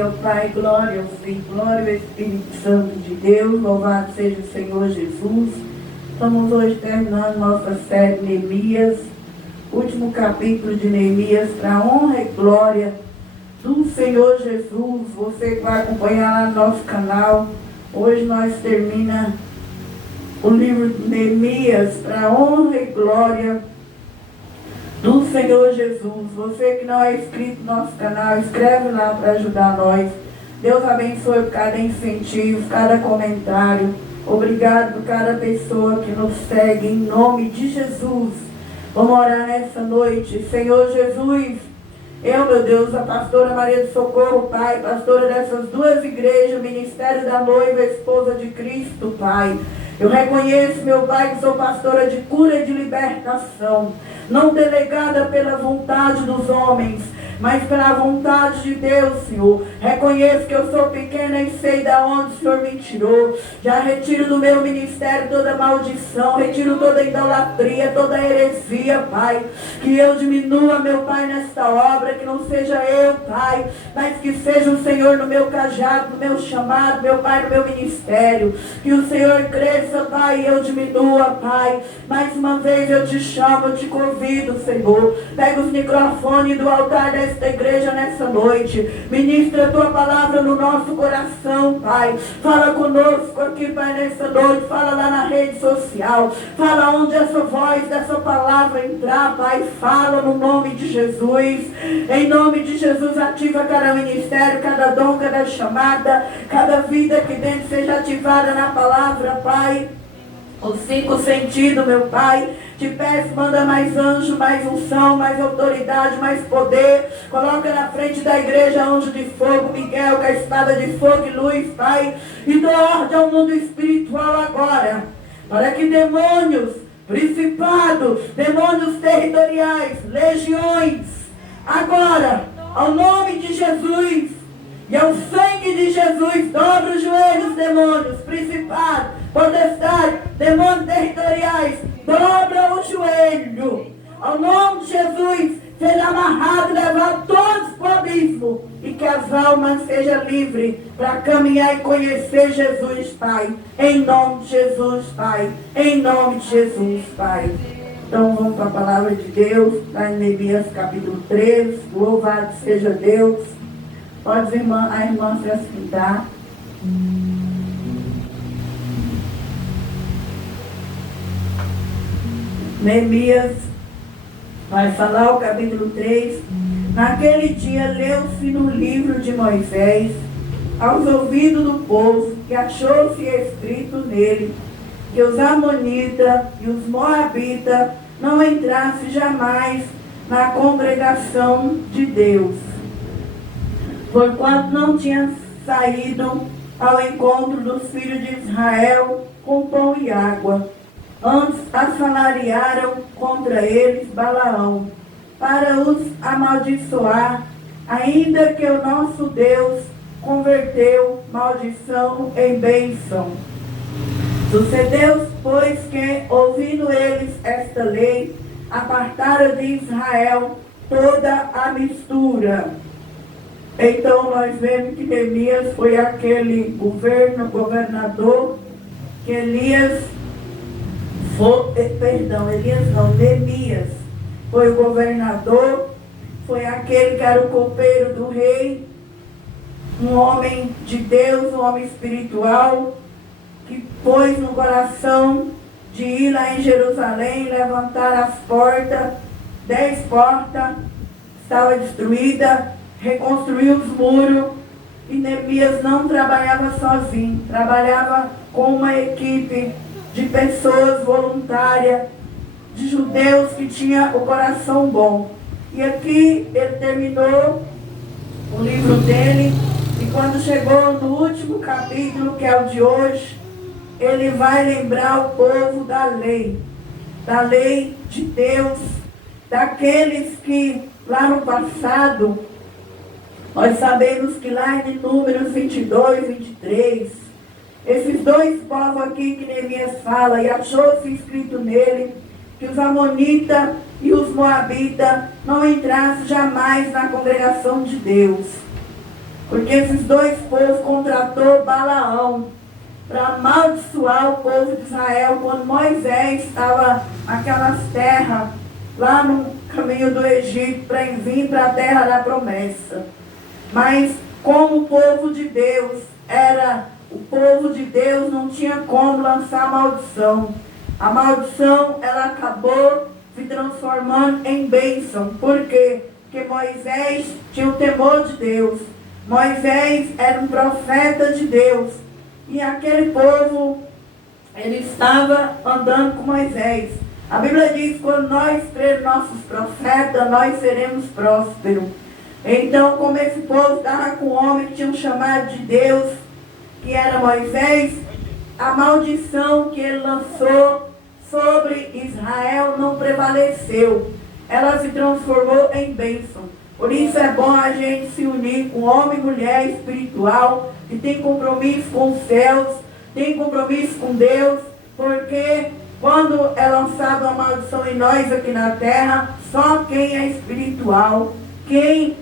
Glória ao Pai, glória ao Filho, glória ao Espírito Santo de Deus, louvado seja o Senhor Jesus. Estamos hoje terminando nossa série Neemias, último capítulo de Neemias, para a honra e glória do Senhor Jesus. Você que vai acompanhar lá no nosso canal, hoje nós terminamos o livro de Neemias, para a honra e glória do Senhor Jesus. Você que não é inscrito no nosso canal, escreve lá para ajudar nós. Deus abençoe por cada incentivo, cada comentário. Obrigado por cada pessoa que nos segue, em nome de Jesus. Vamos orar nessa noite. Senhor Jesus, eu, meu Deus, a pastora Maria do Socorro, Pai, pastora dessas duas igrejas, Ministério da Noiva, Esposa de Cristo, Pai. Eu reconheço, meu Pai, que sou pastora de cura e de libertação, não delegada pela vontade dos homens, mas pela vontade de Deus, Senhor. Reconheço que eu sou pequena e sei de onde o Senhor me tirou. Já retiro do meu ministério toda maldição, retiro toda idolatria, toda heresia, Pai. Que eu diminua, meu Pai, nesta obra, que não seja eu, Pai, mas que seja o Senhor no meu cajado, no meu chamado, meu Pai, no meu ministério. Que o Senhor cresça, Pai, e eu diminua, Pai. Mais uma vez eu te chamo, eu te convido, Senhor. Pega os microfones do altar desta igreja nessa noite. Ministra a tua palavra no nosso coração, Pai. Fala conosco aqui, Pai, nessa noite. Fala lá na rede social. Fala onde essa voz dessa palavra entrar, Pai. Fala no nome de Jesus. Em nome de Jesus, ativa cada ministério, cada dom, cada chamada, cada vida que dentro seja ativada na palavra, Pai. Os 5 sentidos, meu Pai. Te peço, manda mais anjo, mais unção, mais autoridade, mais poder. Coloca na frente da igreja anjo de fogo, Miguel, com a espada de fogo e luz, Pai. E dou ordem ao mundo espiritual agora, para que demônios, principados, demônios territoriais, legiões, agora, ao nome de Jesus e ao sangue de Jesus, dobra os joelhos, demônios, principados, potestade, demônios territoriais, dobra o joelho. Ao nome de Jesus, seja amarrado, levado todos para o abismo. E que as almas sejam livres para caminhar e conhecer Jesus, Pai. Em nome de Jesus, Pai. Em nome de Jesus, Pai. Então vamos para a palavra de Deus, lá em Neemias capítulo 3. Louvado seja Deus. Pode a irmã se assentar. Neemias vai falar o capítulo 3. Naquele dia leu-se no livro de Moisés, aos ouvidos do povo, que achou-se escrito nele, que os amonitas e os moabitas não entrassem jamais na congregação de Deus, porquanto não tinha saído ao encontro dos filhos de Israel com pão e água. Antes assalariaram contra eles Balaão, para os amaldiçoar, ainda que o nosso Deus converteu maldição em bênção. Sucedeu, pois, que, ouvindo eles esta lei, apartaram de Israel toda a mistura. Então nós vemos que Neemias foi aquele governador que Neemias foi o governador, foi aquele que era o copeiro do rei, um homem de Deus, um homem espiritual, que pôs no coração de ir lá em Jerusalém, levantar as portas, 10 portas, estava destruída, reconstruir os muros. E Neemias não trabalhava sozinho, trabalhava com uma equipe de pessoas voluntárias, de judeus que tinham o coração bom. E aqui ele terminou o livro dele, e quando chegou no último capítulo, que é o de hoje, ele vai lembrar o povo da lei de Deus, daqueles que lá no passado, nós sabemos que lá em Números 22, 23, esses dois povos aqui que Neemias fala, e achou-se escrito nele, que os amonitas e os moabitas não entrassem jamais na congregação de Deus. Porque esses dois povos contratou Balaão para amaldiçoar o povo de Israel quando Moisés estava naquelas terras, lá no caminho do Egito, para vir para a terra da promessa. Mas como o povo de Deus era, o povo de Deus não tinha como lançar maldição. A maldição, ela acabou se transformando em bênção. Por quê? Porque Moisés tinha o temor de Deus. Moisés era um profeta de Deus. E aquele povo, ele estava andando com Moisés. A Bíblia diz que quando nós cremos nossos profetas, nós seremos prósperos. Então, como esse povo estava com um homem que tinha um chamado de Deus, que era Moisés, a maldição que ele lançou sobre Israel não prevaleceu. Ela se transformou em bênção. Por isso é bom a gente se unir com homem e mulher espiritual, que tem compromisso com os céus, tem compromisso com Deus, porque quando é lançada uma maldição em nós aqui na terra, só quem é espiritual, quem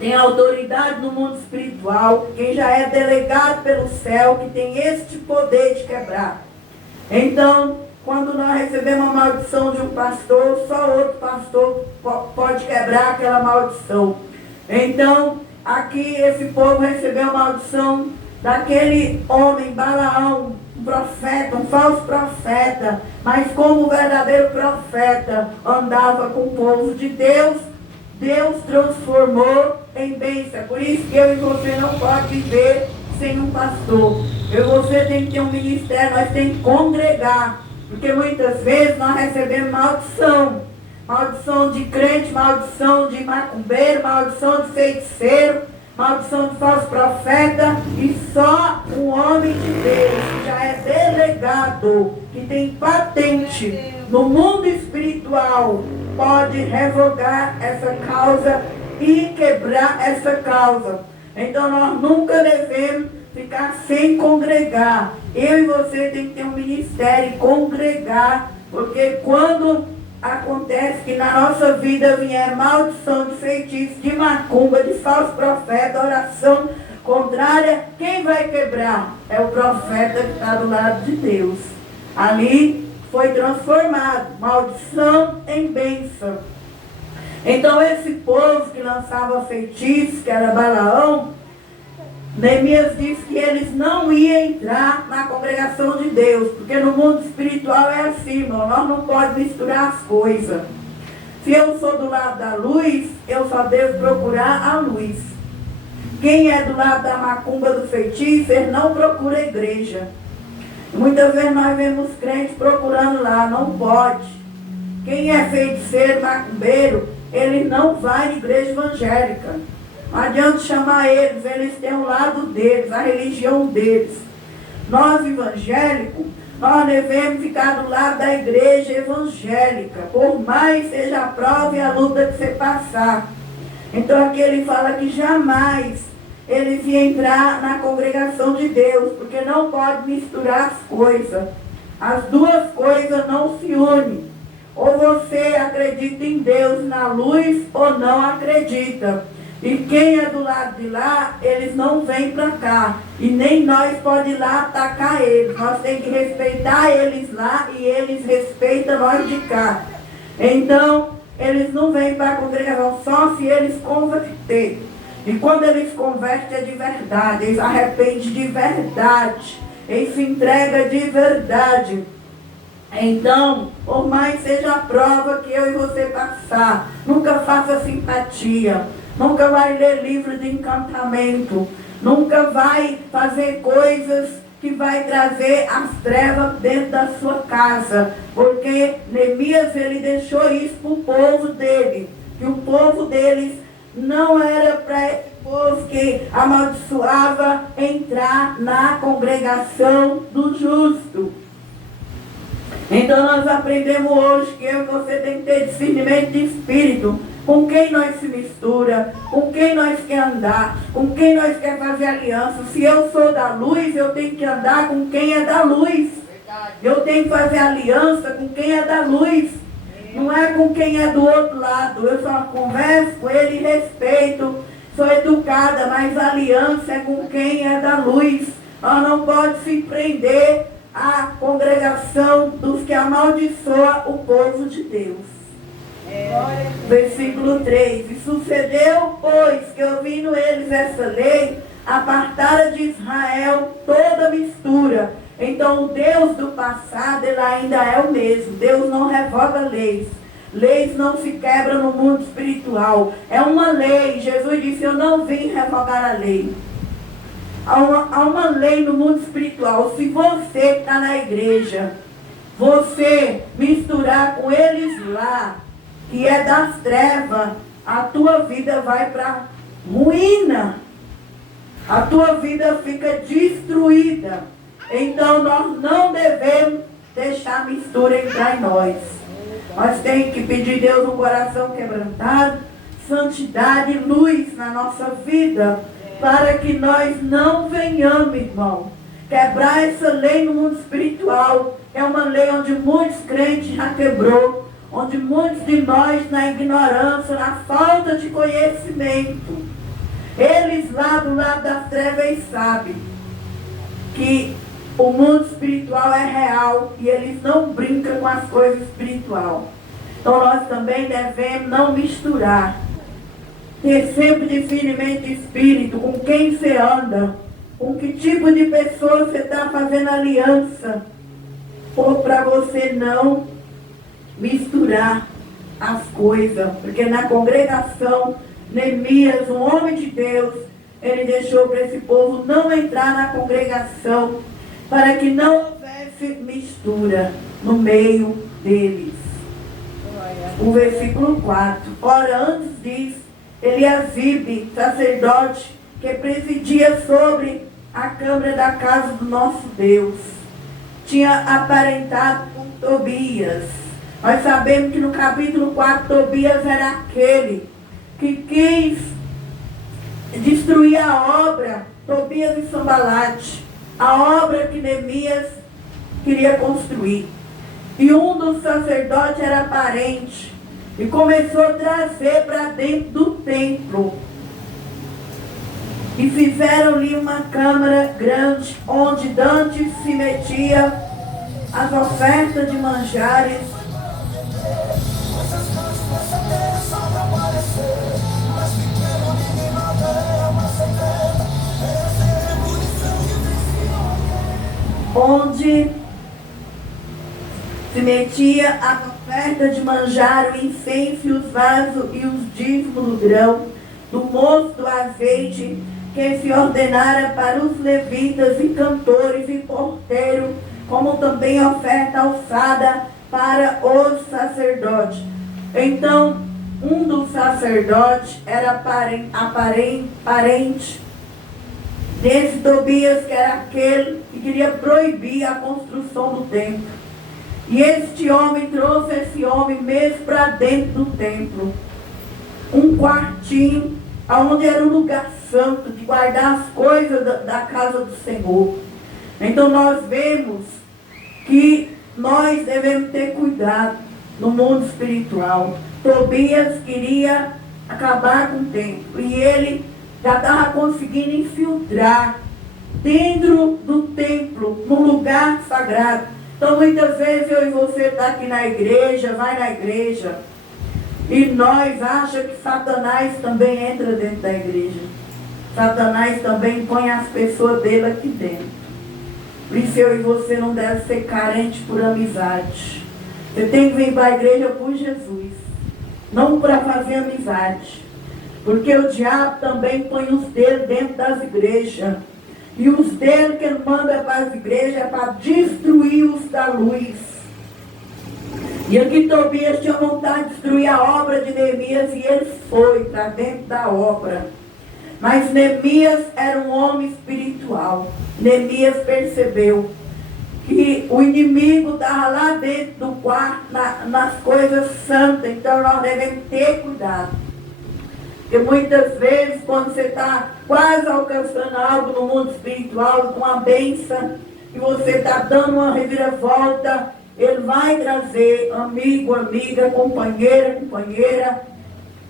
tem autoridade no mundo espiritual, quem já é delegado pelo céu, que tem este poder de quebrar. Então, quando nós recebemos a maldição de um pastor, só outro pastor pode quebrar aquela maldição. Então, aqui esse povo recebeu a maldição daquele homem, Balaão, um profeta, um falso profeta, mas como o verdadeiro profeta andava com o povo de Deus, Deus transformou em bênção. Por isso que eu e você não pode viver sem um pastor. Eu e você tem que ter um ministério, nós temos que congregar. Porque muitas vezes nós recebemos maldição. Maldição de crente, maldição de macumbeiro, maldição de feiticeiro, maldição de falso profeta. E só o homem de Deus, que já é delegado, que tem patente no mundo espiritual, pode revogar essa causa e quebrar essa causa. Então nós nunca devemos ficar sem congregar. Eu e você tem que ter um ministério e congregar, porque quando acontece que na nossa vida vier maldição de feitiço, de macumba, de falso profeta, oração contrária, quem vai quebrar? É o profeta que está do lado de Deus. Ali foi transformado, maldição em bênção. Então esse povo que lançava feitiços, que era Balaão, Neemias disse que eles não iam entrar na congregação de Deus, porque no mundo espiritual é assim, irmão, nós não podemos misturar as coisas. Se eu sou do lado da luz, eu só devo procurar a luz. Quem é do lado da macumba, do feitiço, ele não procura a igreja. Muitas vezes nós vemos crentes procurando lá, não pode. Quem é feiticeiro, macumbeiro, ele não vai na igreja evangélica. Não adianta chamar eles têm um lado deles, a religião deles. Nós evangélicos, nós devemos ficar do lado da igreja evangélica, por mais seja a prova e a luta que você passar. Então aqui ele fala que jamais eles iam entrar na congregação de Deus, porque não pode misturar as coisas. As duas coisas não se unem. Ou você acredita em Deus na luz ou não acredita. E quem é do lado de lá, eles não vêm para cá. E nem nós podemos ir lá atacar eles. Nós temos que respeitar eles lá e eles respeitam nós de cá. Então, eles não vêm para a congregação só se eles converterem. E quando eles convertem é de verdade, eles arrependem de verdade, eles se entregam de verdade. Então, por mais seja a prova que eu e você passar, nunca faça simpatia, nunca vai ler livro de encantamento, nunca vai fazer coisas que vai trazer as trevas dentro da sua casa, porque Neemias ele deixou isso para o povo dele, que o povo deles não era para esse povo que amaldiçoava entrar na congregação do justo. Então nós aprendemos hoje que eu e você tem que ter discernimento de espírito. Com quem nós se mistura, com quem nós quer andar, com quem nós quer fazer aliança. Se eu sou da luz, eu tenho que andar com quem é da luz. Eu tenho que fazer aliança com quem é da luz. Não é com quem é do outro lado. Eu só converso com ele e respeito. sou educada, mas a aliança é com quem é da luz. Nós não pode se prender à congregação dos que amaldiçoa o povo de Deus. Versículo 3. E sucedeu, pois, que ouvindo eles essa lei, apartaram de Israel toda mistura. Então o Deus do passado, ele ainda é o mesmo. Deus não revoga leis. Leis não se quebram no mundo espiritual. É uma lei. Jesus disse, eu não vim revogar a lei. Há uma lei no mundo espiritual. Se você está na igreja, você misturar com eles lá, que é das trevas, a tua vida vai para ruína. A tua vida fica destruída. Então nós não devemos deixar a mistura entrar em nós. Nós temos que pedir a Deus um coração quebrantado, santidade e luz na nossa vida, para que nós não venhamos, irmão, quebrar essa lei no mundo espiritual. É uma lei onde muitos crentes já quebrou, onde muitos de nós, na ignorância, na falta de conhecimento, eles lá do lado das trevas, eles sabem que o mundo espiritual é real e eles não brincam com as coisas espirituais. Então nós também devemos não misturar. Ter sempre discernimento de espírito, com quem você anda, com que tipo de pessoa você está fazendo aliança, para você não misturar as coisas. Porque na congregação, Neemias, um homem de Deus, ele deixou para esse povo não entrar na congregação, para que não houvesse mistura no meio deles. O versículo 4. Ora, antes disso, Eliasibe, sacerdote, que presidia sobre a câmara da casa do nosso Deus, tinha aparentado com Tobias. Nós sabemos que no capítulo 4, Tobias era aquele que quis destruir a obra, Tobias e Sambalate, a obra que Neemias queria construir. E um dos sacerdotes era parente, e começou a trazer para dentro do templo. E fizeram-lhe uma câmara grande, onde dantes se metia as ofertas de manjares. Onde se metia a oferta de manjar, o incenso e os vasos e os dízimos do grão, do moço do azeite, que se ordenara para os levitas e cantores e porteiros, como também oferta alçada para os sacerdotes. Então, um dos sacerdotes era parente desse Tobias, que era aquele que queria proibir a construção do templo. E este homem trouxe esse homem mesmo para dentro do templo. Um quartinho, onde era o lugar santo, de guardar as coisas da casa do Senhor. Então nós vemos que nós devemos ter cuidado no mundo espiritual. Tobias queria acabar com o templo. E ele já estava conseguindo infiltrar dentro do templo, no lugar sagrado. Então muitas vezes eu e você está aqui na igreja, vai na igreja, e nós achamos que Satanás também entra dentro da igreja. Satanás também põe as pessoas dele aqui dentro. Por isso eu e você não deve ser carente por amizade. Você tem que vir para a igreja por Jesus, não para fazer amizade. Porque o diabo também põe os dele dentro das igrejas. E os dele que ele manda para as igrejas é para destruir os da luz. E aqui Tobias tinha vontade de destruir a obra de Neemias, e ele foi para dentro da obra. Mas Neemias era um homem espiritual. Neemias percebeu que o inimigo estava lá dentro do quarto, nas coisas santas. Então nós devemos ter cuidado. Porque muitas vezes, quando você está quase alcançando algo no mundo espiritual, com uma bênção, e você está dando uma reviravolta, ele vai trazer amigo, amiga, companheira,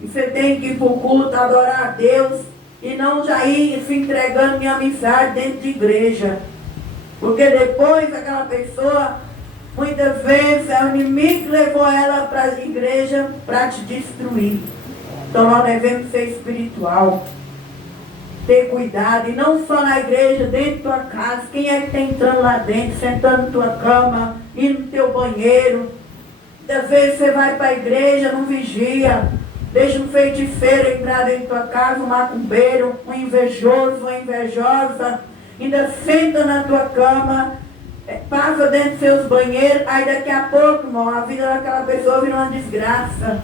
e você tem que ir para o culto, adorar a Deus, e não já ir se entregando em amizade dentro de igreja. Porque depois aquela pessoa, muitas vezes, é o inimigo que levou ela para a igreja para te destruir. Então nós devemos ser espiritual. Ter cuidado, e não só na igreja, dentro da tua casa. Quem é que está entrando lá dentro, sentando na tua cama, indo no teu banheiro? Muitas vezes você vai para a igreja, não vigia, deixa um feiticeiro entrar dentro da tua casa, um macumbeiro, um invejoso, uma invejosa, ainda senta na tua cama, passa dentro dos seus banheiros, aí daqui a pouco, irmão, a vida daquela pessoa vira uma desgraça.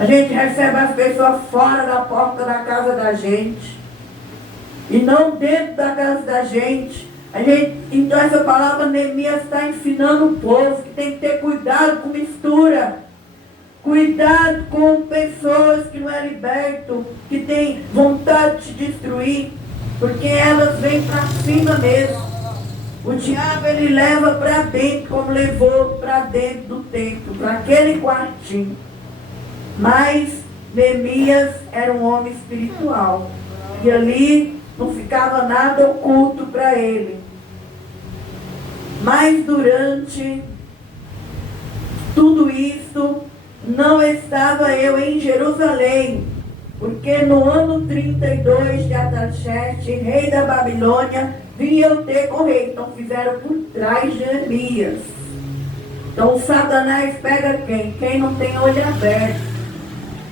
A gente recebe as pessoas fora da porta da casa da gente. E não dentro da casa da gente. Então essa palavra Neemias está ensinando o povo que tem que ter cuidado com mistura. Cuidado com pessoas que não é liberto, que tem vontade de te destruir. Porque elas vêm para cima mesmo. O diabo ele leva para dentro, como levou para dentro do templo, para aquele quartinho. Mas Neemias era um homem espiritual. E ali não ficava nada oculto para ele. Mas durante tudo isso, não estava eu em Jerusalém. Porque no ano 32 de Artaxerxes, rei da Babilônia, vim eu ter com o rei. Então fizeram por trás de Neemias. Então o Satanás pega quem? Quem não tem olho aberto.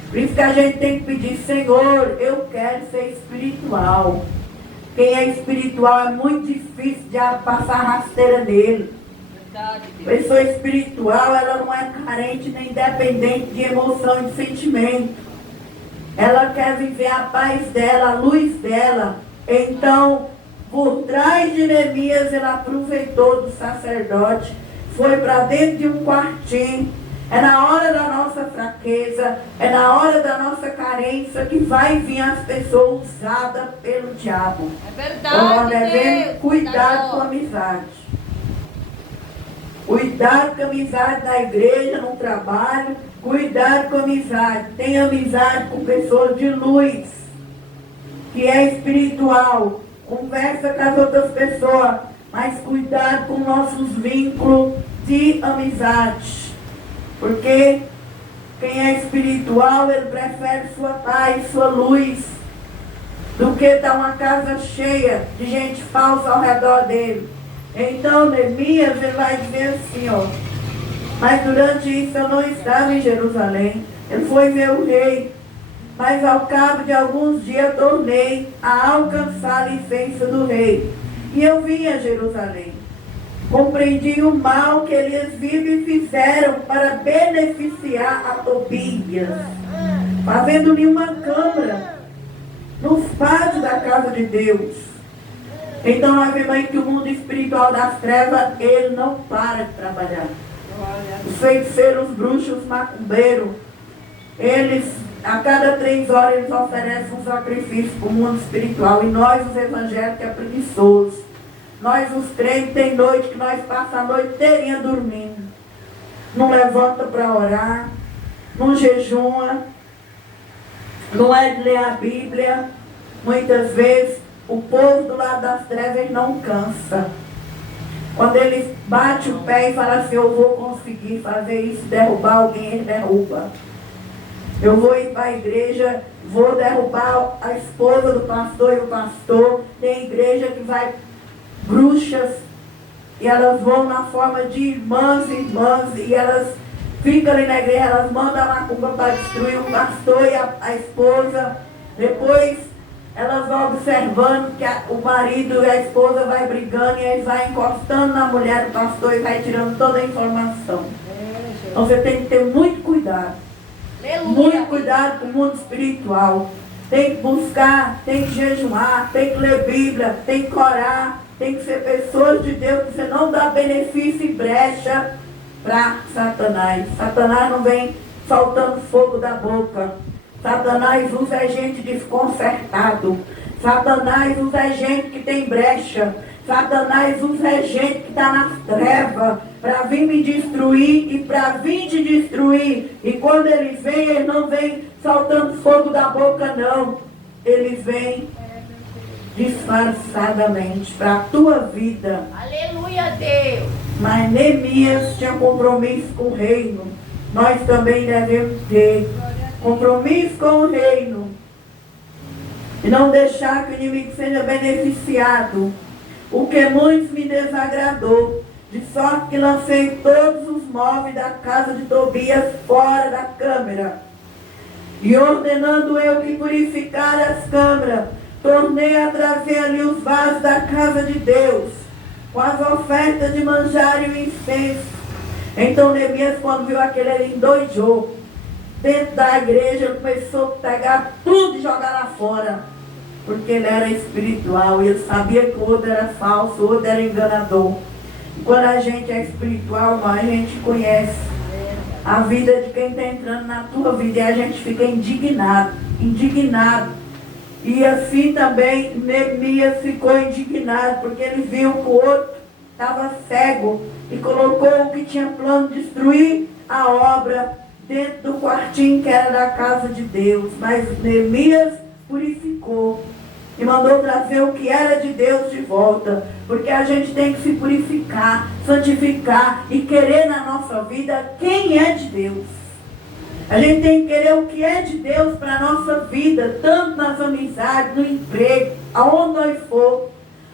Por isso que a gente tem que pedir, Senhor, eu quero ser espiritual. Quem é espiritual é muito difícil de passar rasteira nele. Pessoa espiritual, ela não é carente nem dependente de emoção e de sentimento. Ela quer viver a paz dela, a luz dela. Então, por trás de Neemias, ele aproveitou do sacerdote, foi para dentro de um quartinho. É na hora da nossa fraqueza, é na hora da nossa carência que vai vir as pessoas usadas pelo diabo. É verdade. Então nós devemos cuidar com a amizade. Cuidado com a amizade na igreja, no trabalho. Cuidado com a amizade. Tenha amizade com pessoas de luz, que é espiritual. Conversa com as outras pessoas, mas cuidado com nossos vínculos de amizade. Porque quem é espiritual, ele prefere sua paz, sua luz, do que estar uma casa cheia de gente falsa ao redor dele. Então, Neemias, ele vai dizer assim, ó, mas durante isso eu não estava em Jerusalém. Ele foi ver o rei, mas ao cabo de alguns dias tornei a alcançar a licença do rei. E eu vim a Jerusalém. Compreendi o mal que eles vivem e fizeram para beneficiar a Tobias, fazendo-lhe uma câmara nos pátios da casa de Deus. Então nós vemos aí que o mundo espiritual das trevas, ele não para de trabalhar. Os feiticeiros, os bruxos, os macumbeiros, eles, a cada 3 horas, eles oferecem um sacrifício para o mundo espiritual. E nós, os evangélicos, é preguiçosos. Nós, os crentes, tem noite que nós passamos a noite inteirinha dormindo. Não levanta para orar, não jejuma, não é de ler a Bíblia. Muitas vezes, o povo do lado das trevas não cansa. Quando eles batem o pé e falam assim, eu vou conseguir fazer isso, derrubar alguém, ele derruba. Eu vou ir para a igreja, vou derrubar a esposa do pastor e o pastor. Tem igreja que vai bruxas, e elas vão na forma de irmãs, e elas ficam ali na igreja, elas mandam a macumba para destruir o pastor e a esposa. Depois elas vão observando que o marido e a esposa vai brigando, e eles vão encostando na mulher do pastor e vai tirando toda a informação. Então você tem que ter muito cuidado. Muito cuidado com o mundo espiritual. Tem que buscar, tem que jejuar, tem que ler Bíblia, tem que orar. Tem que ser pessoas de Deus, que você não dá benefício e brecha para Satanás. Satanás não vem soltando fogo da boca. Satanás usa gente desconcertado. Satanás usa gente que tem brecha. Satanás usa gente que está nas trevas para vir me destruir e para vir te destruir. E quando ele vem, ele não vem soltando fogo da boca, não. ele vem disfarçadamente para a tua vida. Aleluia, Deus. Mas Neemias tinha compromisso com o reino. Nós também devemos ter compromisso com o reino. E não deixar que o inimigo seja beneficiado. O que muitos me desagradou. De sorte que lancei todos os móveis da casa de Tobias fora da câmara. E ordenando eu que purificar as câmaras, tornei a trazer ali os vasos da casa de Deus, com as ofertas de manjar e o incenso. Então Neemias, quando viu aquele, ele endoidou. Dentro da igreja, ele começou a pegar tudo e jogar lá fora. Porque ele era espiritual, e ele sabia que o outro era falso, o outro era enganador. E quando a gente é espiritual, a gente conhece a vida de quem está entrando na tua vida, e a gente fica indignado. E assim também Neemias ficou indignado, porque ele viu que o outro estava cego e colocou o que tinha plano de destruir a obra dentro do quartinho que era da casa de Deus. Mas Neemias purificou e mandou trazer o que era de Deus de volta, porque a gente tem que se purificar, santificar e querer na nossa vida quem é de Deus. A gente tem que querer o que é de Deus para a nossa vida, tanto nas amizades, no emprego, aonde nós for.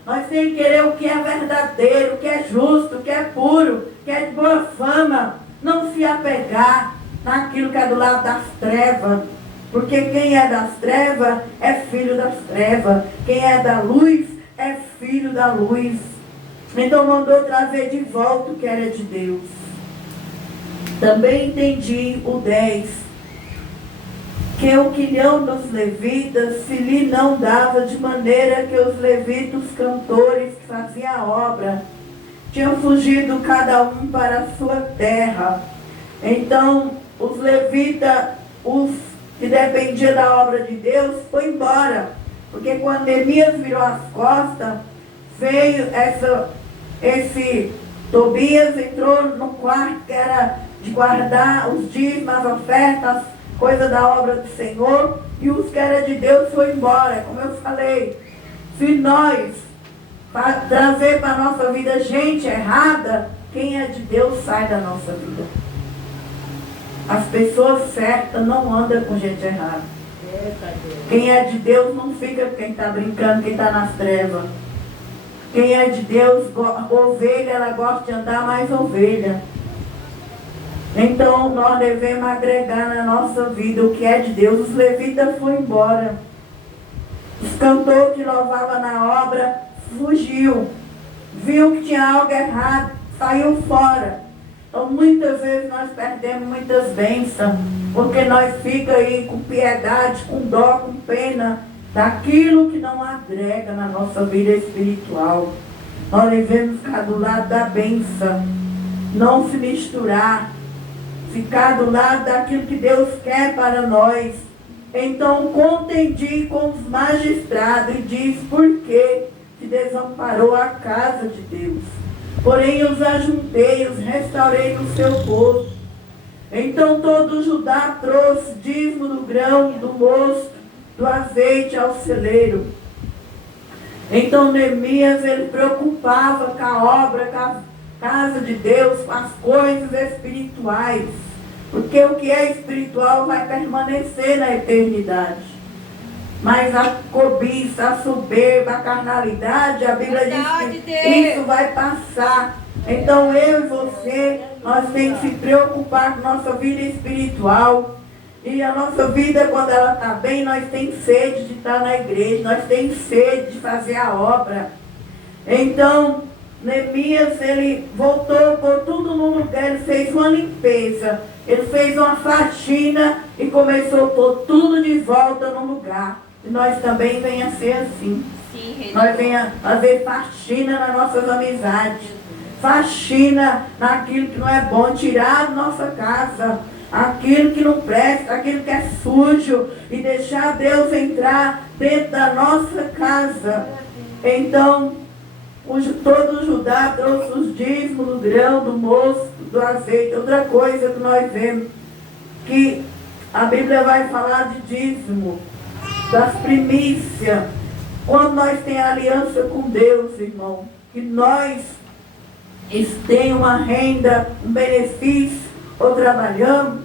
Nós temos que querer o que é verdadeiro, o que é justo, o que é puro, o que é de boa fama. Não se apegar naquilo que é do lado das trevas. Porque quem é das trevas é filho das trevas. Quem é da luz é filho da luz. Então mandou trazer de volta o que era de Deus. Também entendi o 10. Que o quilhão dos levitas se lhe não dava, de maneira que os levitas, os cantores que faziam a obra, tinham fugido cada um para a sua terra. Então os levitas, os que dependiam da obra de Deus, foi embora. Porque quando Neemias virou as costas, veio esse Tobias, entrou no quarto que era de guardar os dízimos, as ofertas, coisa da obra do Senhor, e os que era de Deus foi embora. Como eu falei, se nós trazer para a nossa vida gente errada, quem é de Deus sai da nossa vida. As pessoas certas não andam com gente errada. Quem é de Deus não fica com quem está brincando, quem está nas trevas. Quem é de Deus, ovelha, ela gosta de andar mais ovelha. Então nós devemos agregar na nossa vida o que é de Deus. Os levitas foram embora. Os cantores que louvavam na obra fugiu. Viu que tinha algo errado, saiu fora. Então muitas vezes nós perdemos muitas bênçãos, porque nós ficamos aí com piedade, com dó, com pena daquilo que não agrega na nossa vida espiritual. Nós devemos ficar do lado da bênção, não se misturar, ficar do lado daquilo que Deus quer para nós. Então contendi com os magistrados e diz por que desamparou a casa de Deus. Porém os ajuntei, os restaurei no seu posto. Então todo Judá trouxe dízimo do grão, do mosto, do azeite ao celeiro. Então Neemias, ele preocupava com a obra, com a casa de Deus, com as coisas espirituais. Porque o que é espiritual vai permanecer na eternidade. Mas a cobiça, a soberba, a carnalidade, a Bíblia diz que isso vai passar. Então eu e você, nós temos que se preocupar com a nossa vida espiritual. E a nossa vida, quando ela está bem, nós temos sede de estar na igreja, nós temos sede de fazer a obra. Então, Neemias, ele voltou, pôr tudo no lugar, ele fez uma limpeza, ele fez uma faxina e começou a pôr tudo de volta no lugar. E nós também venha ser assim. Sim, nós venha fazer faxina nas nossas amizades, faxina naquilo que não é bom, tirar da nossa casa aquilo que não presta, aquilo que é sujo, e deixar Deus entrar dentro da nossa casa. Então, todo Judá trouxe os dízimos do grão, do mosto, do azeite. Outra coisa que nós vemos, que a Bíblia vai falar de dízimo. das primícias. Quando nós temos aliança com Deus, irmão, que nós temos uma renda, um benefício, ou trabalhamos.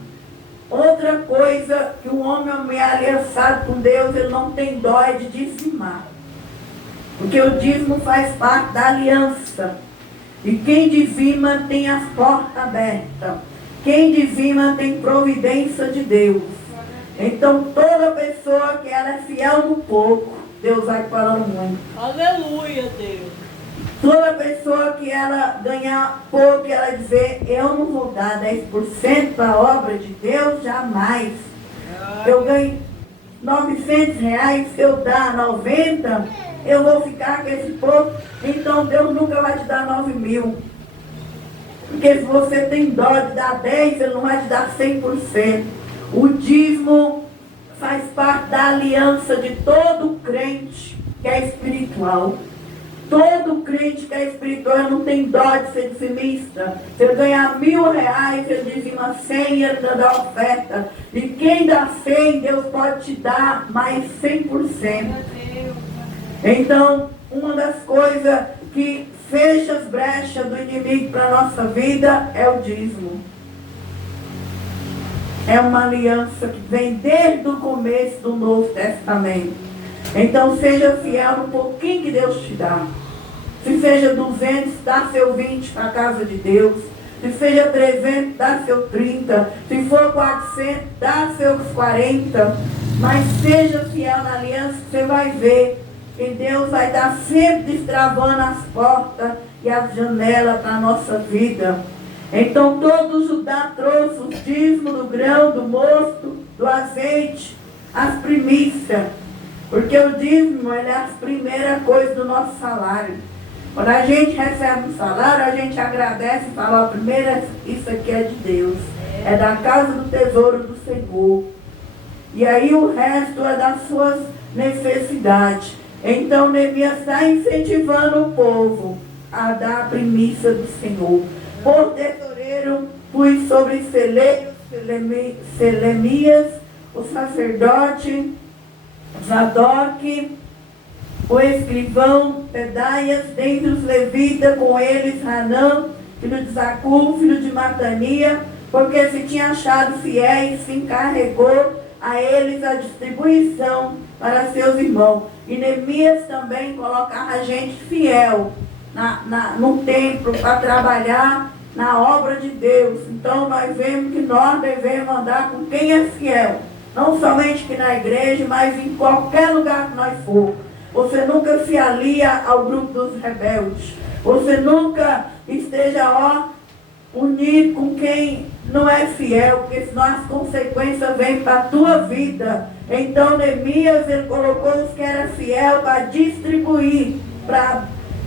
Outra coisa, que o homem é aliançado com Deus, ele não tem dó de dizimar. Porque o dízimo faz parte da aliança. E quem dizima tem as portas abertas. Quem dizima tem providência de Deus. Então toda pessoa que ela é fiel no pouco, Deus vai falando muito. Aleluia, Deus. Toda pessoa que ela ganhar pouco, ela dizer, eu não vou dar 10% para a obra de Deus, jamais. Eu ganho R$900, se eu dar 90, eu vou ficar com esse pouco, então Deus nunca vai te dar 9.000. Porque se você tem dó de dar 10, ele não vai te dar 100%. O dízimo faz parte da aliança de todo crente que é espiritual. Todo crente que é espiritual não tem dó de ser dizimista. Se ele ganhar R$1.000, ele dizima 100 e ele dá oferta. E quem dá 100, Deus pode te dar mais 100%. Então, uma das coisas que fecha as brechas do inimigo para a nossa vida é o dízimo. É uma aliança que vem desde o começo do Novo Testamento. Então seja fiel no pouquinho que Deus te dá. Se seja 200, dá seu 20 para a casa de Deus. Se seja 300, dá seu 30. Se for 400, dá seus 40. Mas seja fiel na aliança, que você vai ver que Deus vai estar sempre destravando as portas e as janelas para a nossa vida. Então todo Judá trouxe o dízimo do grão, do mosto, do azeite, as primícias. Porque o dízimo ele é a primeira coisa do nosso salário. Quando a gente recebe um salário, a gente agradece e fala, ó, primeiro, isso aqui é de Deus. É da casa do tesouro do Senhor. E aí o resto é das suas necessidades. Então Neemias está incentivando o povo a dar a primícia do Senhor. Por tesoureiro, pus sobre Selemias, o sacerdote, Zadok, o escrivão, Pedaias, dentre os levitas, com eles Hanã, filho de Zacur, filho de Matania, porque se tinha achado fiéis, se encarregou a eles a distribuição para seus irmãos. E Neemias também colocava gente fiel no templo para trabalhar na obra de Deus. Então nós vemos que nós devemos andar com quem é fiel. Não somente aqui na igreja, mas em qualquer lugar que nós for. Você nunca se alia ao grupo dos rebeldes. Você nunca esteja unido com quem não é fiel, porque senão as consequências vêm para a tua vida. Então Neemias, ele colocou os que eram fiel para distribuir, para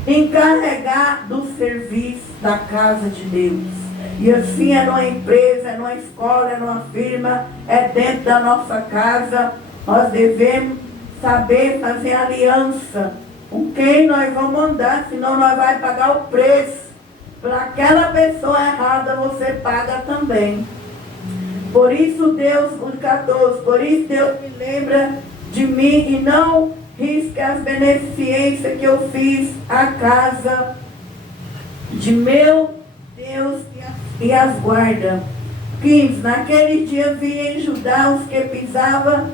encarregar do serviço da casa de Deus. E assim é numa empresa, é numa escola, é numa firma, é dentro da nossa casa. Nós devemos saber fazer aliança com quem nós vamos andar, senão nós vamos pagar o preço. Para aquela pessoa errada você paga também. Por isso Deus, o 14, por isso Deus me lembra de mim e não risque as beneficências que eu fiz à casa de meu Deus e as guarda. 15. Naquele dia vi em Judá os que pisavam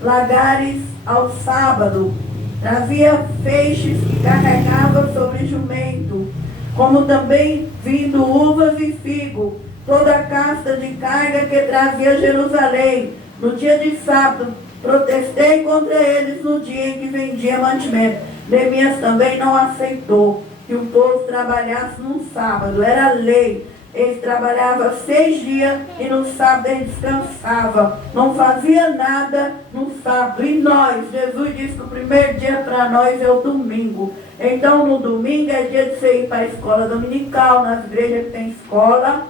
lagares ao sábado, trazia feixes que carregava sobre jumento, como também vindo uvas e figo, toda a casta de carga que trazia Jerusalém. No dia de sábado, protestei contra eles no dia em que vendia mantimento. Neemias também não aceitou que o povo trabalhasse no sábado, era lei. Eles trabalhavam 6 dias e no sábado eles descansavam. Não fazia nada no sábado. E nós, Jesus disse que o primeiro dia para nós é o domingo. Então no domingo é dia de você ir para a escola dominical, nas igrejas que tem escola,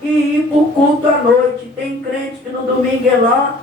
e ir para o culto à noite. Tem crente que no domingo é lá,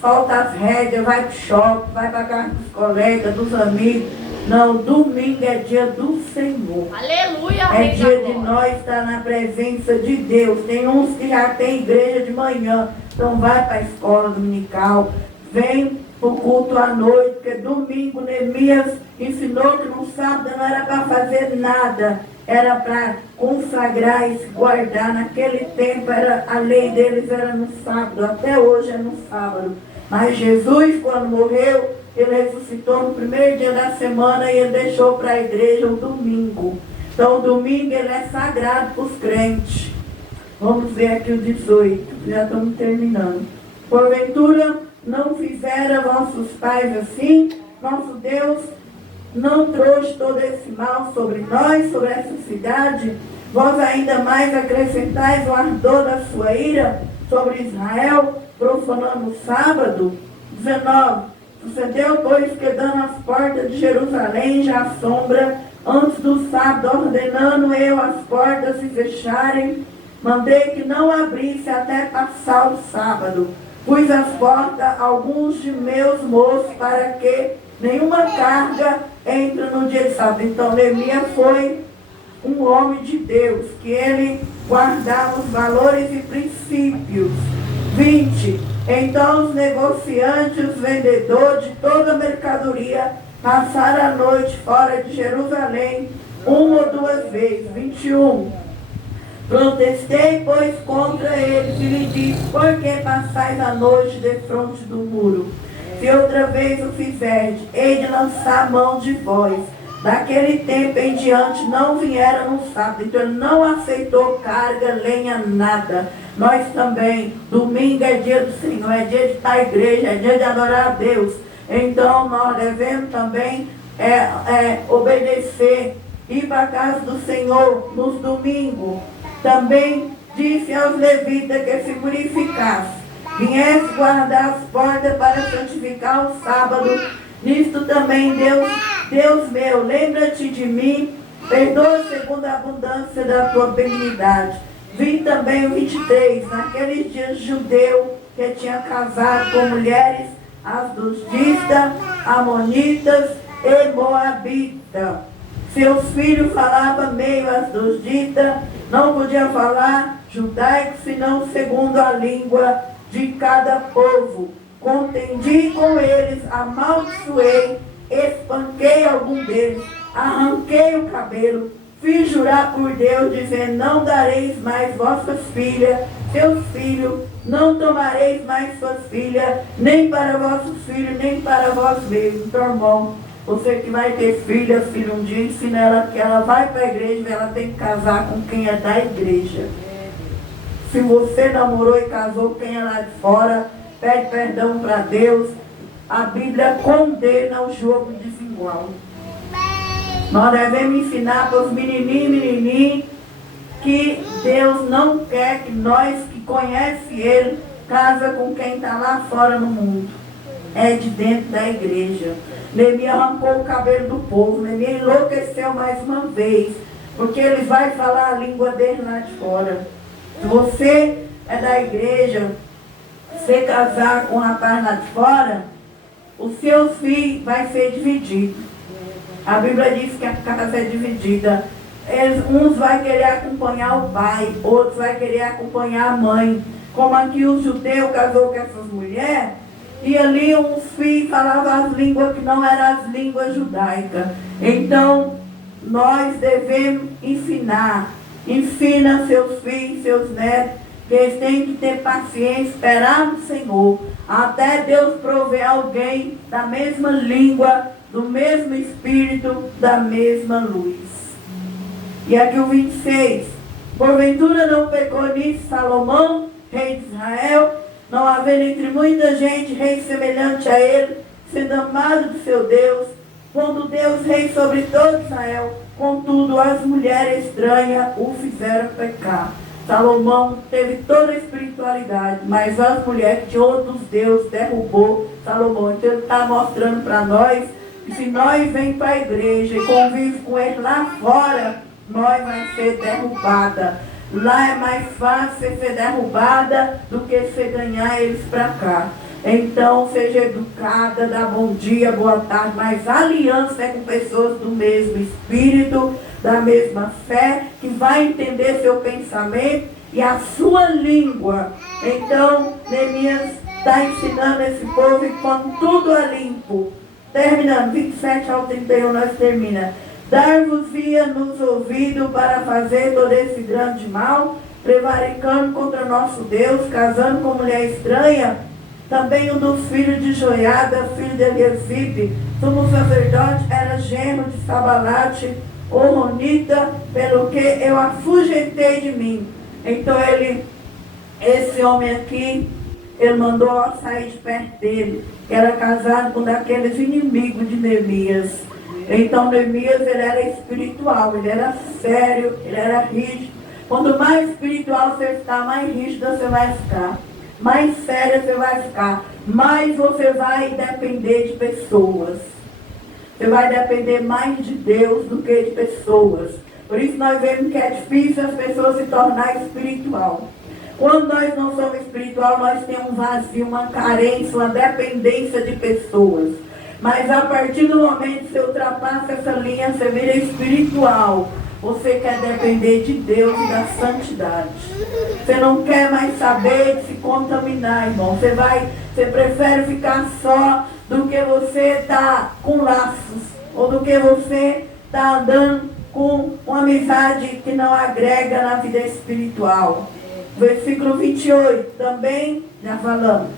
solta as rédeas, vai para o shopping, vai para a casa dos colegas, dos amigos. Não, domingo é dia do Senhor. Aleluia. É dia de nós estar na presença de Deus. Tem uns que já tem igreja de manhã, então vai para a escola dominical, vem o culto à noite, porque domingo Neemias ensinou que no sábado não era para fazer nada, era para consagrar e se guardar. Naquele tempo a lei deles era no sábado, até hoje é no sábado. Mas Jesus, quando morreu, ele ressuscitou no primeiro dia da semana e ele deixou para a igreja o domingo. Então o domingo ele é sagrado para os crentes. Vamos ver aqui o 18, já estamos terminando. Porventura não fizeram vossos pais assim? Nosso Deus não trouxe todo esse mal sobre nós, sobre essa cidade? Vós ainda mais acrescentais o ardor da sua ira sobre Israel, profanando o sábado? 19. Sucedeu, pois, que dando as portas de Jerusalém já à sombra, antes do sábado, ordenando eu as portas se fecharem, mandei que não abrisse até passar o sábado. Pus as portas a alguns de meus moços para que nenhuma carga entre no dia de sábado. Então Neemias foi um homem de Deus, que ele guardava os valores e princípios. 20. Então os negociantes, os vendedores de toda a mercadoria passaram a noite fora de Jerusalém, uma ou duas vezes. 21. Protestei, pois, contra eles e lhe disse: por que passais a noite defronte do muro? Se outra vez o fizerdes, hei de lançar mão de vós. Daquele tempo em diante não vieram no sábado. Então ele não aceitou carga, lenha, nada. Nós também, domingo é dia do Senhor, é dia de estar à igreja, é dia de adorar a Deus. Então nós devemos também obedecer, ir para a casa do Senhor nos domingos. Também disse aos levitas que se purificasse, viesse guardar as portas para santificar o sábado. Nisto também Deus meu, lembra-te de mim, perdoa segundo a abundância da tua benignidade. Vi também o 23, naqueles dias judeu que tinha casado com mulheres asdoditas, amonitas e moabitas. Seus filhos falavam meio asdodita, não podia falar judaico, senão segundo a língua de cada povo. Contendi com eles, amaldiçoei, espanquei algum deles, arranquei o cabelo, fiz jurar por Deus, dizendo: não dareis mais vossas filhas, seus filhos, não tomareis mais suas filhas, nem para vossos filhos, nem para vós mesmos. Então, irmão, você que vai ter filho um dia, ensina ela que ela vai para a igreja, ela tem que casar com quem é da igreja. Se você namorou e casou com quem é lá de fora, pede perdão para Deus. A Bíblia condena o jogo desigual. Nós devemos ensinar para os menininhos e menininhas que Deus não quer que nós que conhecemos Ele casa com quem está lá fora no mundo. É de dentro da igreja. Neemias arrancou o cabelo do povo. Neemias enlouqueceu mais uma vez, porque ele vai falar a língua dele lá de fora. Se você é da igreja, você casar com um rapaz lá de fora, os seus filhos vai ser dividido. A Bíblia diz que a casa é dividida. Uns vai querer acompanhar o pai, outros vai querer acompanhar a mãe. Como aqui o judeu casou com essas mulheres, e ali uns filhos falavam as línguas que não eram as línguas judaicas. Então, nós devemos ensinar. Ensina seus filhos, seus netos, que eles têm que ter paciência, esperar no Senhor, até Deus prover alguém da mesma língua, do mesmo espírito, da mesma luz. E aqui o 26. Porventura não pecou nisso Salomão, rei de Israel, não havendo entre muita gente rei semelhante a ele, sendo amado do seu Deus, quando Deus rei sobre todo Israel, contudo as mulheres estranhas o fizeram pecar. Salomão teve toda a espiritualidade, mas as mulheres de outros deuses derrubou Salomão. Então ele está mostrando para nós que se nós vem para a igreja e convive com ele lá fora, nós vamos ser derrubada. Lá é mais fácil você ser derrubada do que você ganhar eles para cá. Então seja educada, dá bom dia, boa tarde, mas a aliança é com pessoas do mesmo espírito, da mesma fé, que vai entender seu pensamento e a sua língua. Então Neemias está ensinando esse povo, e quando tudo é limpo, terminando, 27 ao 31 nós termina. Dar-vos-ia nos ouvidos para fazer todo esse grande mal, prevaricando contra nosso Deus, casando com mulher estranha. Também um dos filhos de Joiada, filho de Eliasibe, sumo sacerdote, era genro de Sabalate, Horonita, pelo que eu afugentei de mim. Então esse homem aqui, ele mandou sair de perto dele, que era casado com um daqueles inimigos de Neemias. Então Neemias, ele era espiritual, ele era sério, ele era rígido. Quanto mais espiritual você está, mais rígido você vai ficar, mais séria você vai ficar, mais você vai depender de pessoas. Você vai depender mais de Deus do que de pessoas. Por isso nós vemos que é difícil as pessoas se tornar espiritual. Quando nós não somos espiritual, nós temos um vazio, uma carência, uma dependência de pessoas. Mas a partir do momento que você ultrapassa essa linha, você vira espiritual. Você quer depender de Deus e da santidade. Você não quer mais saber de se contaminar, irmão. Você prefere ficar só do que você estar com laços, ou do que você estar andando com uma amizade que não agrega na vida espiritual. Versículo 28, também, já falamos.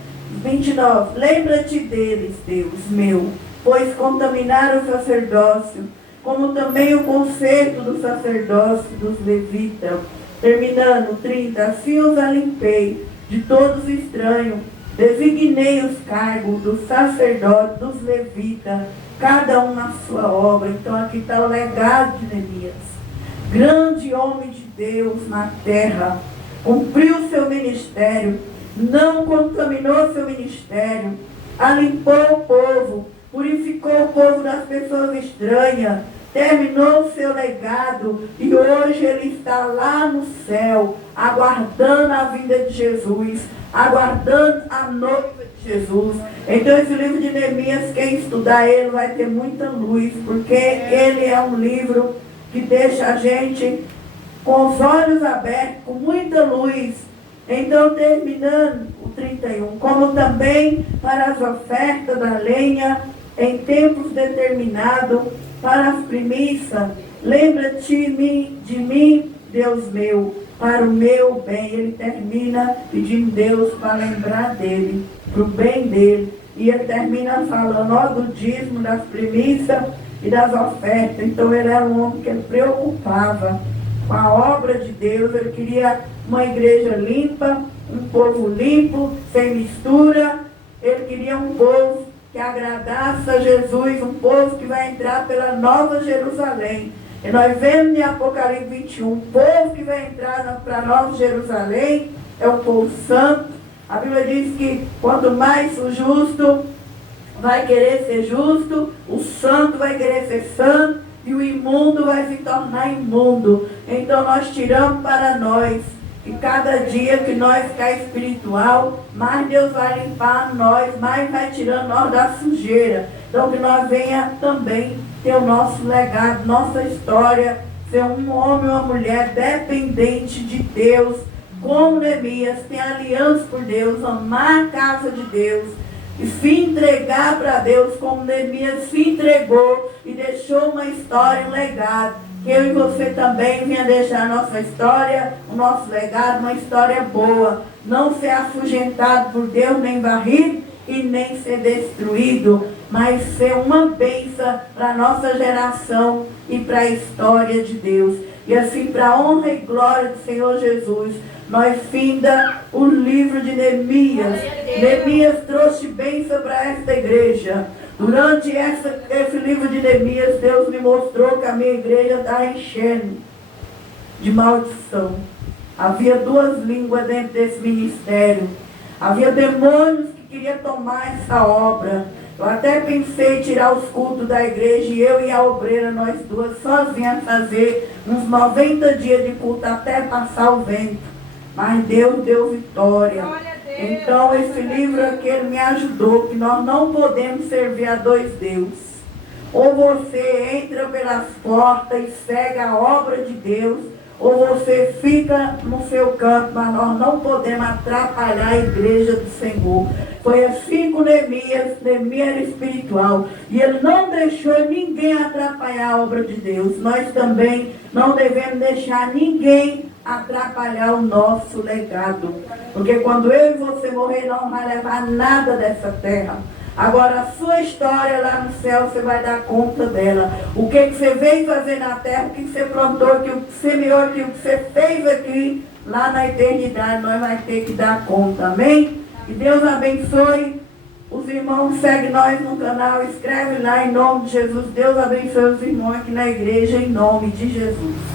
29, lembra-te deles, Deus meu, pois contaminaram o sacerdócio, como também o conserto do sacerdócio dos levitas. Terminando, 30, assim os limpei de todos os estranhos, designei os cargos dos sacerdotes, dos levitas, cada um na sua obra. Então aqui está o legado de Neemias. Grande homem de Deus na terra, cumpriu seu ministério, não contaminou seu ministério, alimpou o povo, purificou o povo das pessoas estranhas, terminou o seu legado e hoje ele está lá no céu, aguardando a vinda de Jesus, aguardando a noiva de Jesus. Então esse livro de Neemias, quem estudar ele vai ter muita luz, porque ele é um livro que deixa a gente com os olhos abertos, com muita luz. Então, terminando o 31, como também para as ofertas da lenha, em tempos determinados, para as primícias, lembra-te de mim, Deus meu, para o meu bem. Ele termina pedindo Deus para lembrar dele, para o bem dele. E ele termina falando, ó, do dízimo, das primícias e das ofertas. Então, ele era um homem que ele preocupava com a obra de Deus. Ele queria uma igreja limpa, um povo limpo, sem mistura. Ele queria um povo que agradasse a Jesus, um povo que vai entrar pela Nova Jerusalém. E nós vemos em Apocalipse 21, o povo que vai entrar para a Nova Jerusalém é o povo santo. A Bíblia diz que quanto mais o justo vai querer ser justo, o santo vai querer ser santo, e o imundo vai se tornar imundo. Então nós tiramos para nós, e cada dia que nós ficar espiritual, mais Deus vai limpar nós, mais vai tirando nós da sujeira. Então que nós venha também ter o nosso legado, nossa história, ser um homem ou uma mulher dependente de Deus, como Neemias, ter aliança por Deus, amar a casa de Deus, e se entregar para Deus como Neemias se entregou e deixou uma história, um legado. Que eu e você também venha deixar a nossa história, o nosso legado, uma história boa. Não ser afugentado por Deus, nem varrido e nem ser destruído, mas ser uma bênção para a nossa geração e para a história de Deus. E assim, para a honra e glória do Senhor Jesus, nós finda o livro de Neemias. Neemias trouxe bênção para esta igreja. Durante esse livro de Neemias, Deus me mostrou que a minha igreja está enchendo de maldição. Havia duas línguas dentro desse ministério. Havia demônios que queriam tomar essa obra. Eu até pensei em tirar os cultos da igreja e eu e a obreira, nós duas, sozinhas, fazer uns 90 dias de culto até passar o vento. Mas Deus deu vitória. Então esse livro aqui ele me ajudou, que nós não podemos servir a dois deuses. Ou você entra pelas portas e segue a obra de Deus, ou você fica no seu canto, mas nós não podemos atrapalhar a igreja do Senhor. Foi assim com Neemias. Neemias era espiritual, e ele não deixou ninguém atrapalhar a obra de Deus. Nós também não devemos deixar ninguém atrapalhar o nosso legado, porque quando eu e você morrer, não vai levar nada dessa terra. Agora, a sua história lá no céu, você vai dar conta dela. O que você veio fazer na terra, o que você plantou, o que você semeou, o que você fez aqui, lá na eternidade, nós vamos ter que dar conta. Amém? Que Deus abençoe. Os irmãos, segue nós no canal, escreve lá em nome de Jesus. Deus abençoe os irmãos aqui na igreja, em nome de Jesus.